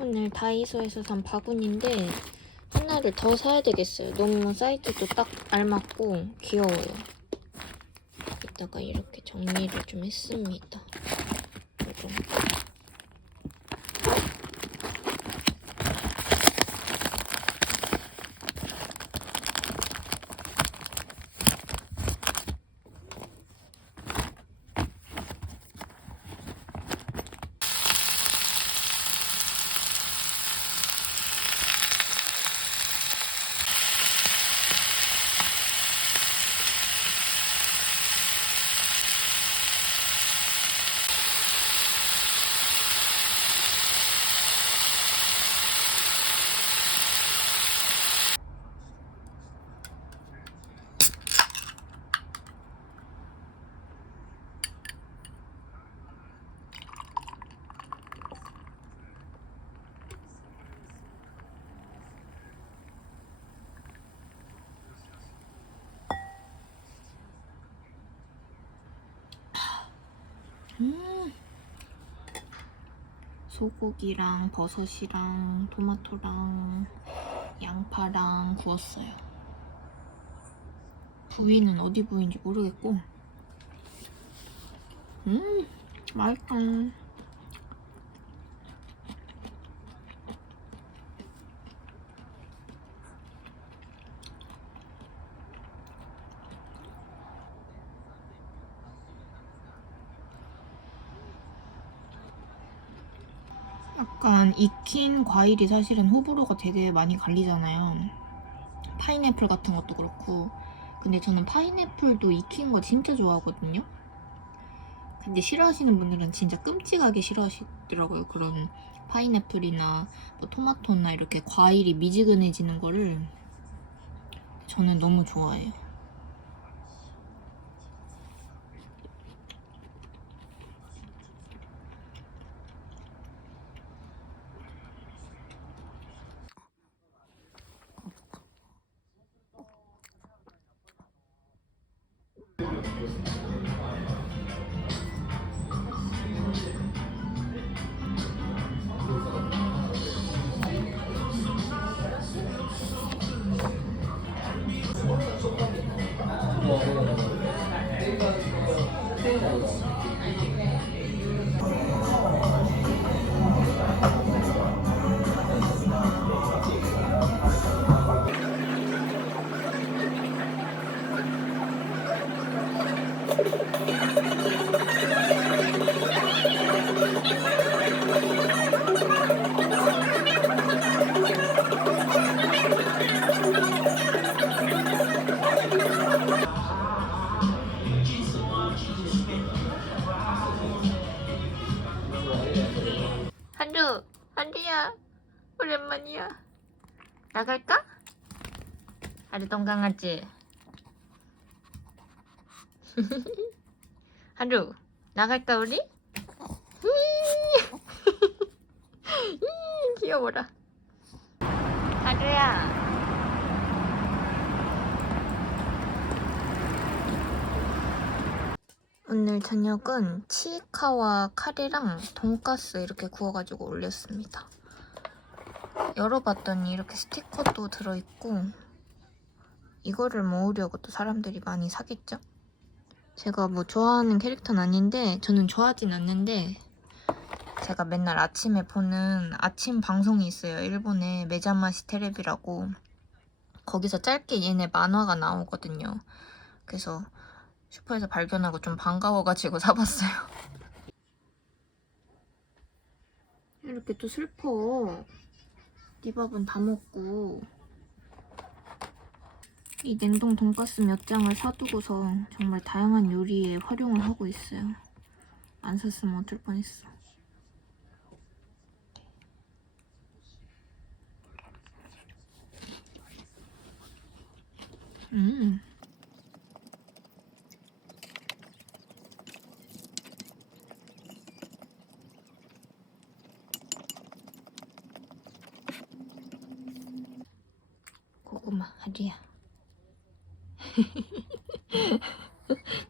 오늘 다이소에서 산 바구니인데 하나를 더 사야 되겠어요. 너무 사이즈도 딱 알맞고 귀여워요. 이따가 이렇게 정리를 좀 했습니다. 이런. 소고기랑 버섯이랑 토마토랑 양파랑 구웠어요. 부위는 어디 부위인지 모르겠고 맛있다. 약간 익힌 과일이 사실은 호불호가 되게 많이 갈리잖아요. 파인애플 같은 것도 그렇고. 근데 저는 파인애플도 익힌 거 진짜 좋아하거든요. 근데 싫어하시는 분들은 진짜 끔찍하게 싫어하시더라고요. 그런 파인애플이나 뭐 토마토나 이렇게 과일이 미지근해지는 거를 저는 너무 좋아해요. 한주야, 오랜만이야. 나갈까? 하루 동강아지. 한주, 나갈까 우리? 귀여워라. 하루야. 오늘 저녁은 치이카와 카레랑 돈가스 이렇게 구워가지고 올렸습니다. 열어봤더니 이렇게 스티커도 들어있고 이거를 모으려고 또 사람들이 많이 사겠죠? 제가 뭐 좋아하는 캐릭터는 아닌데 저는 좋아하진 않는데 제가 맨날 아침에 보는 아침 방송이 있어요. 일본의 메자마시 테레비라고. 거기서 짧게 얘네 만화가 나오거든요. 그래서 슈퍼에서 발견하고 좀 반가워가지고 사봤어요. 이렇게 또 슬퍼. 네 밥은 다 먹고. 이 냉동 돈가스 몇 장을 사두고서 정말 다양한 요리에 활용을 하고 있어요. 안 샀으면 어쩔 뻔했어. 고구마 하리야.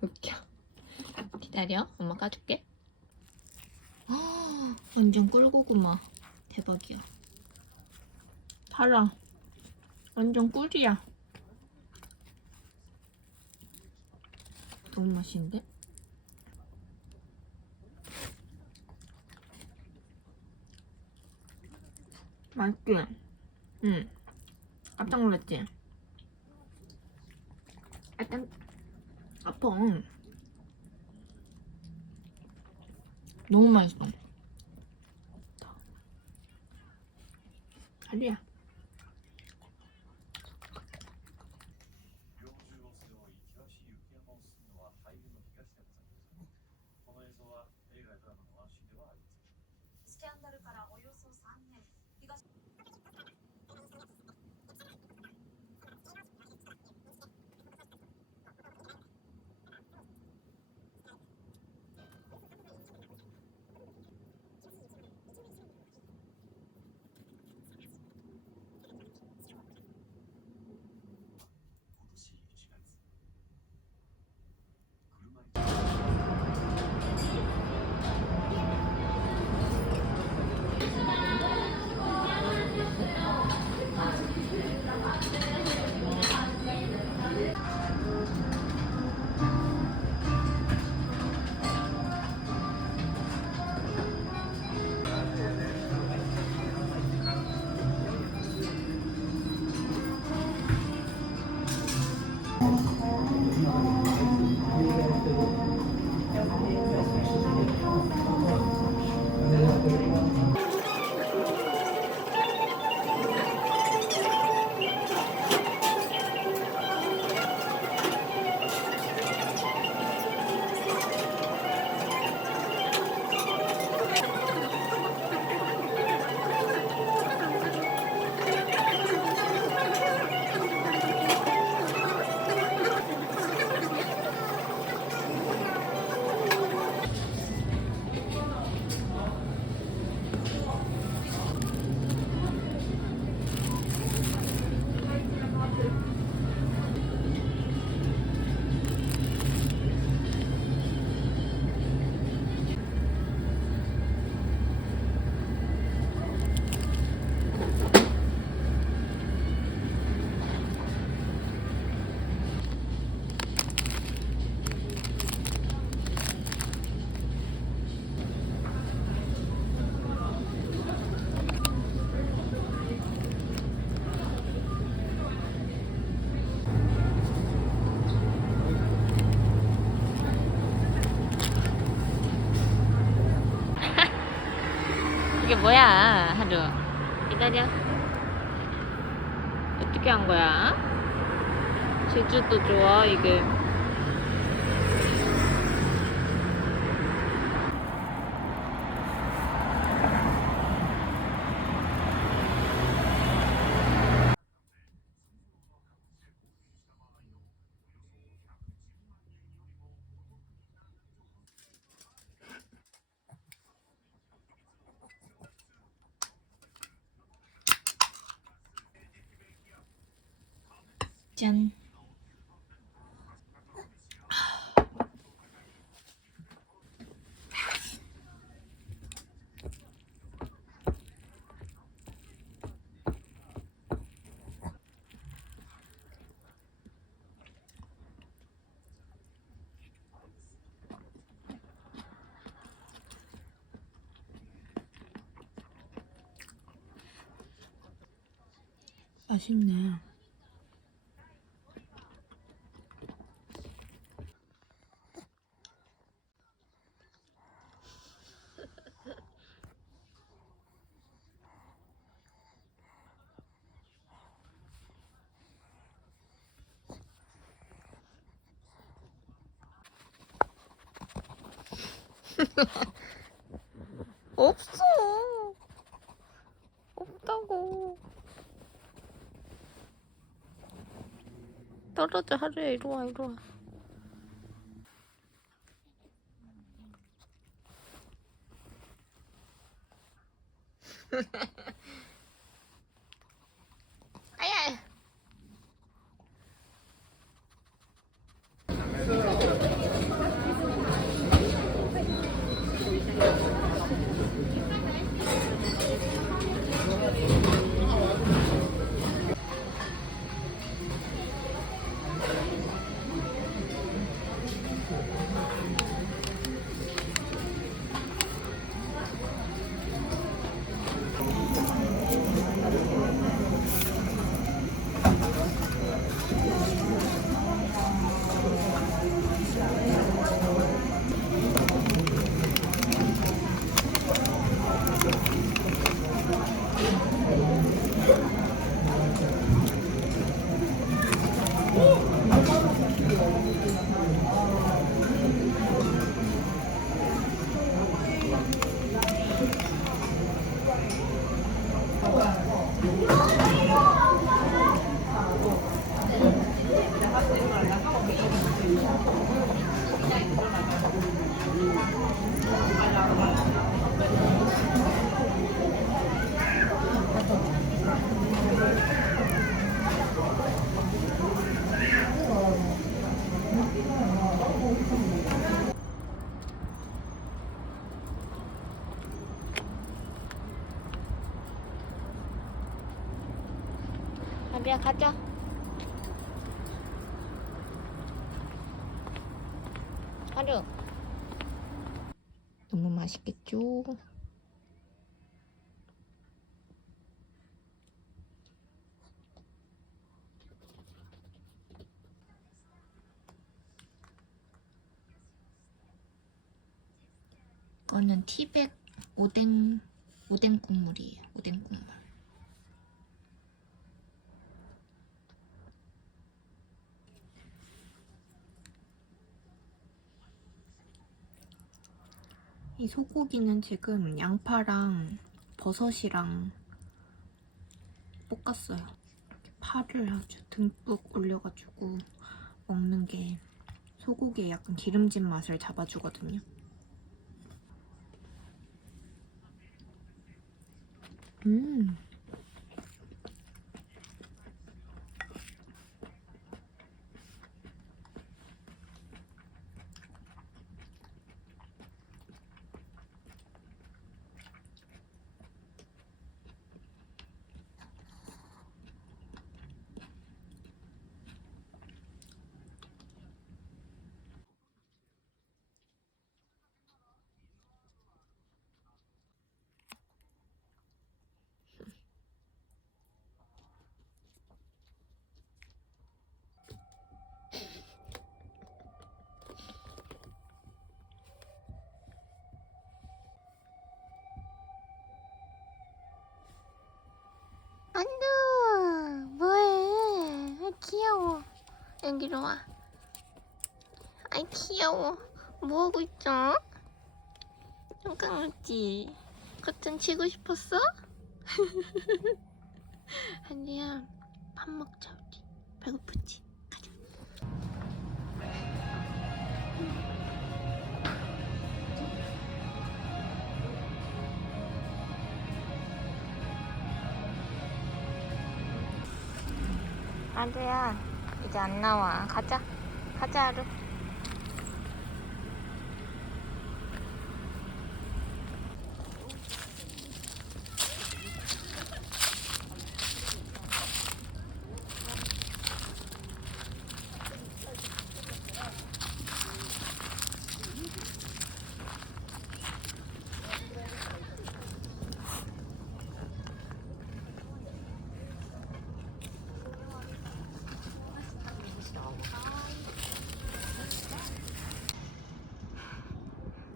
웃겨. 기다려, 엄마 까줄게. 완전 꿀고구마. 대박이야. 달아. 완전 꿀이야. 너무 맛있는데? 맛있지? 응. 깜짝 놀랐지? 약간 아파. 너무 맛있어. 하리야. 이게 뭐야, 하루. 기다려. 어떻게 한 거야? 제주도 좋아, 이게. 짠. 맛있네. 없어. 없다고. 떨어져. 하루야, 이리 와, 이리 와. 아야. 아비야, 가자. 하루. 너무 맛있겠죠? 이거는 티백 오뎅 국물이에요. 오뎅 국물. 이 소고기는 지금 양파랑 버섯이랑 볶았어요. 이렇게 파를 아주 듬뿍 올려가지고 먹는 게 소고기의 약간 기름진 맛을 잡아주거든요. 안돼, 뭐해? 아, 귀여워. 여기로 와. 아이, 귀여워. 뭐하고 있죠? 잠깐 웃지? 커튼 치고 싶었어? 한디야, 밥 먹자 우리. 배고프지? 가자. 안돼야. 이제 안 나와. 가자. 가자, 하루.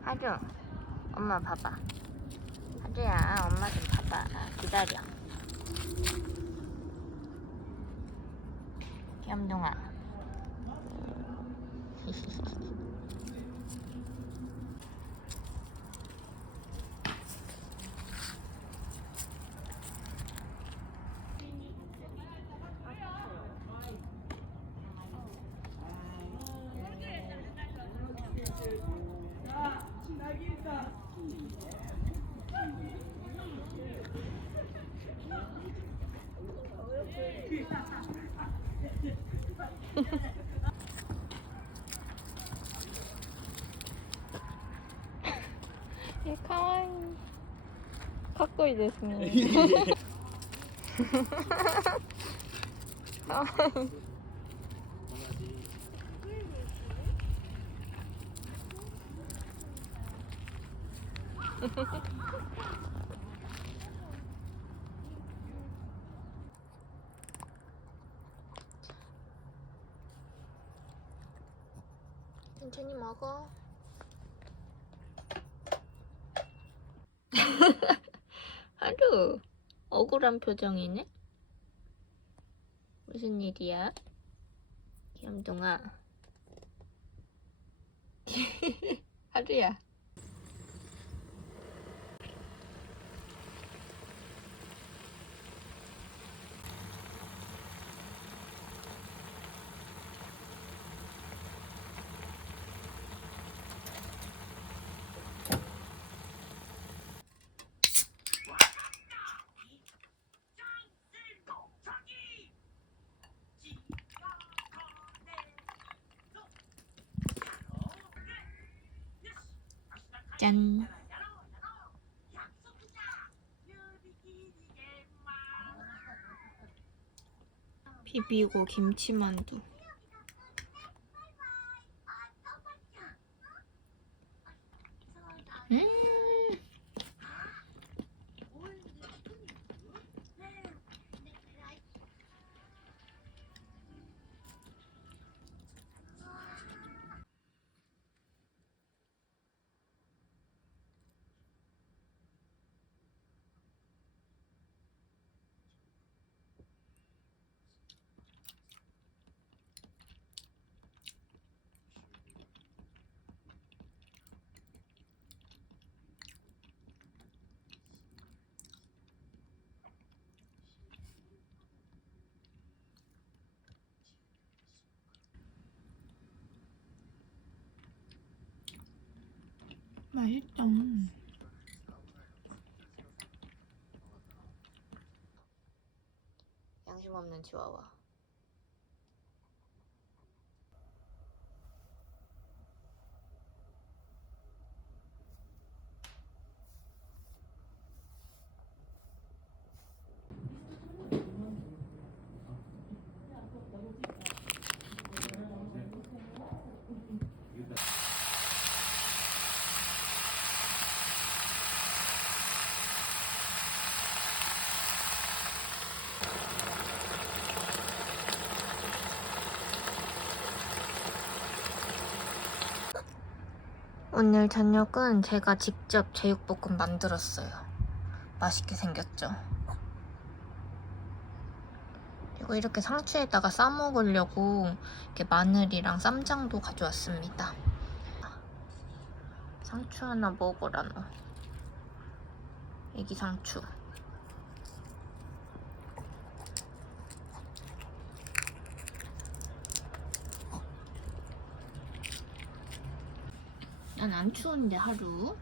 하루, 엄마 봐봐. 하루야, 엄마 좀 봐봐. 기다려. 귀염둥아. 예, 카와이. 카꼬이 됐습니다. 카와이. 천천히 먹어. 하루, 억울한 표정이네? 무슨 일이야? 귀염둥아. 하루야. 짠. 비비고 김치만두. 음. 맛있다. 양심 없는 치와와. 오늘 저녁은 제가 직접 제육볶음 만들었어요. 맛있게 생겼죠? 그리고 이렇게 상추에다가 싸먹으려고 이렇게 마늘이랑 쌈장도 가져왔습니다. 상추 하나 먹어라 너. 애기 상추. 난 안 추운데 하루.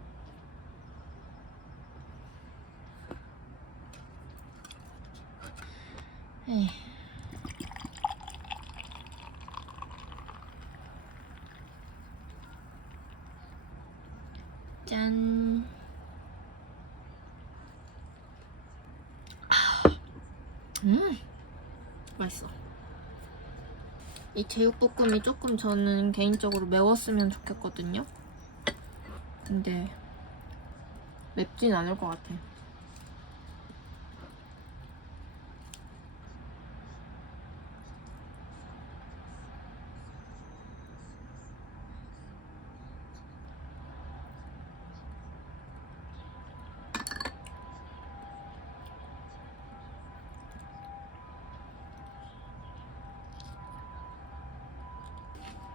에이. 맛있어. 이 제육볶음이 조금 저는 개인적으로 매웠으면 좋겠거든요. 근데 맵진 않을 것 같아.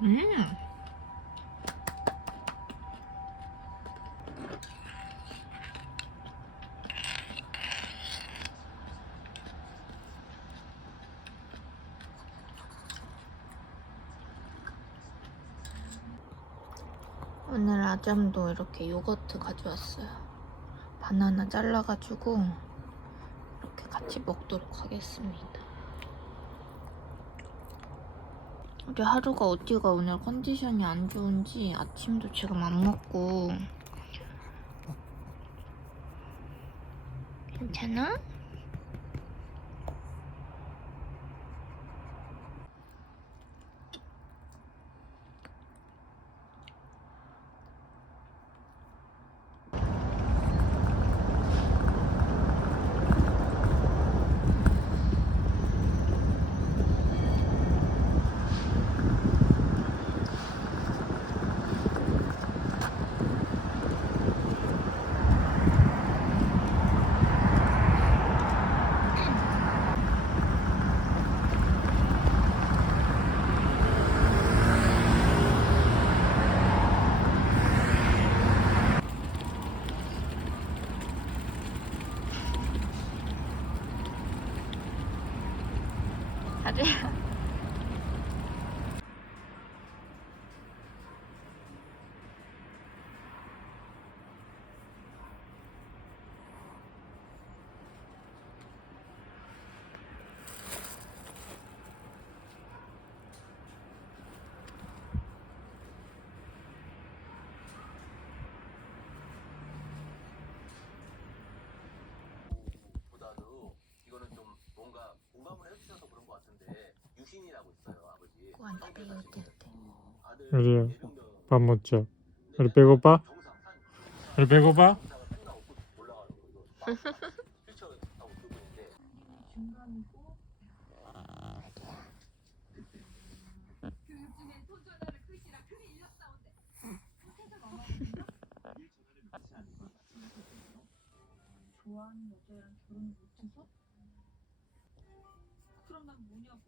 음. 오늘 아점도 이렇게 요거트 가져왔어요. 바나나 잘라가지고 이렇게 같이 먹도록 하겠습니다. 우리 하루가 어디가 오늘 컨디션이 안 좋은지 아침도 지금 안 먹고. 괜찮아? 하루야. 유신이라고 있어요, 아버지. 우리 밥 먹자. 우리 배고파? 우리 배고파? 좋아하는 여자랑 결혼 못해서? 그럼 난 뭐냐고.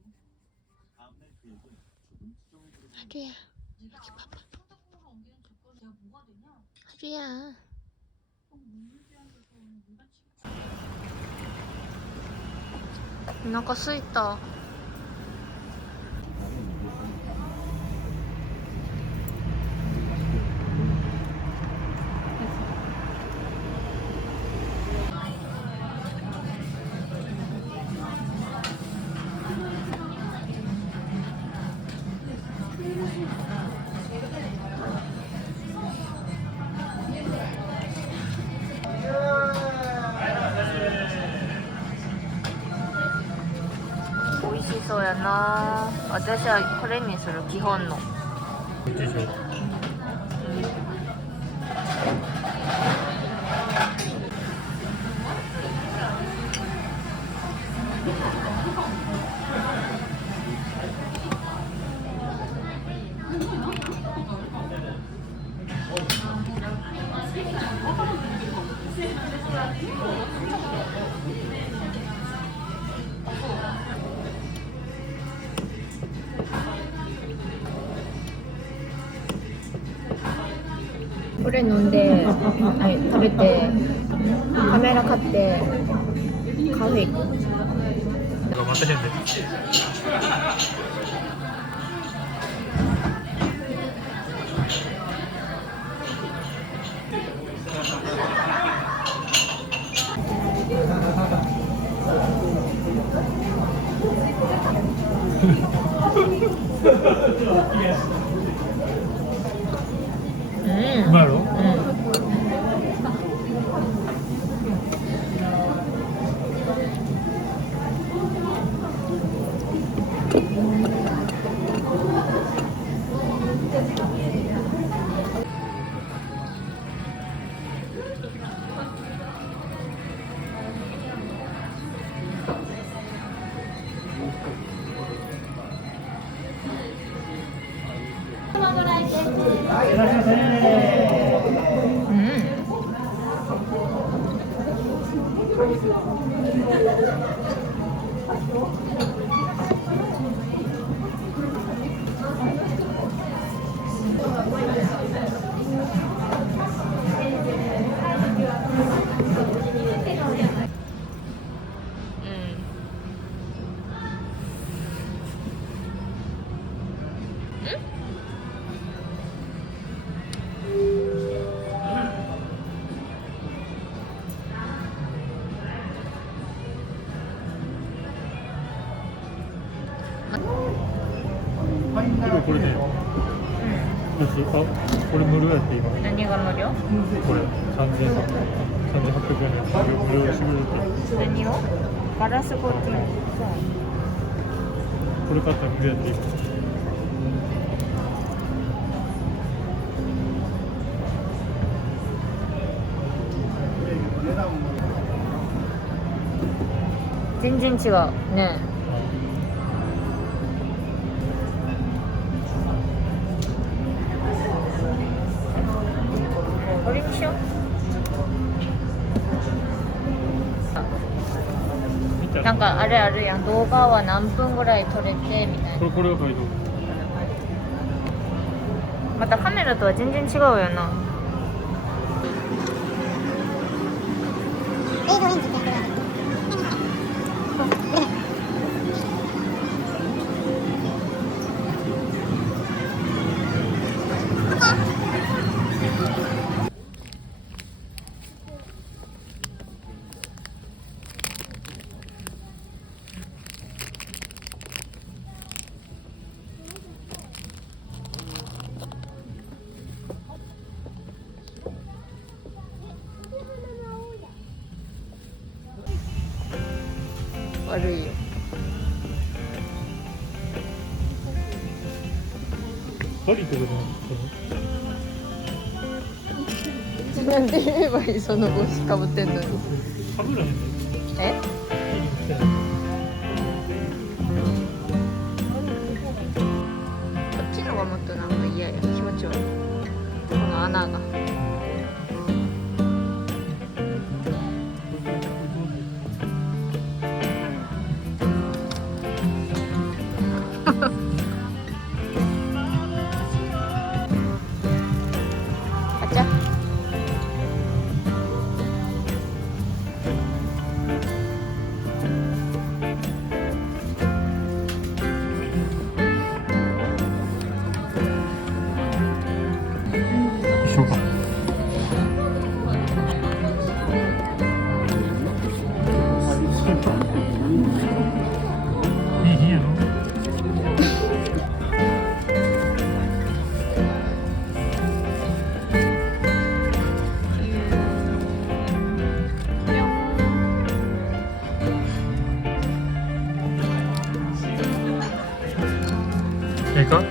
하루야, 여기 봐봐. 하루야.お腹すいた. 오이시소やな. 私はこれにする、基本の.これ飲んで、はい、食べて、カメラ買って、カフェ行く。また変で。うまいの？ 이거これでよしあこれ無料やって今何が無料？これ3800円やつ無料でしてくれるって何を？ガラスコーティング。これ買ったら無料やって今全然違うね。これにしよう。見たなんかあれあるやん、動画は何分ぐらい撮れてみたいな。これが書いてまたカメラとは全然違うよな。悪いよ。パリとかじゃなくてなんで言えばいい、その帽子かぶってんのに。かぶらへんねえ？ここっちのがもっとなんか嫌や、気持ち悪い。この穴が。あちゃ。一緒かいいやろええか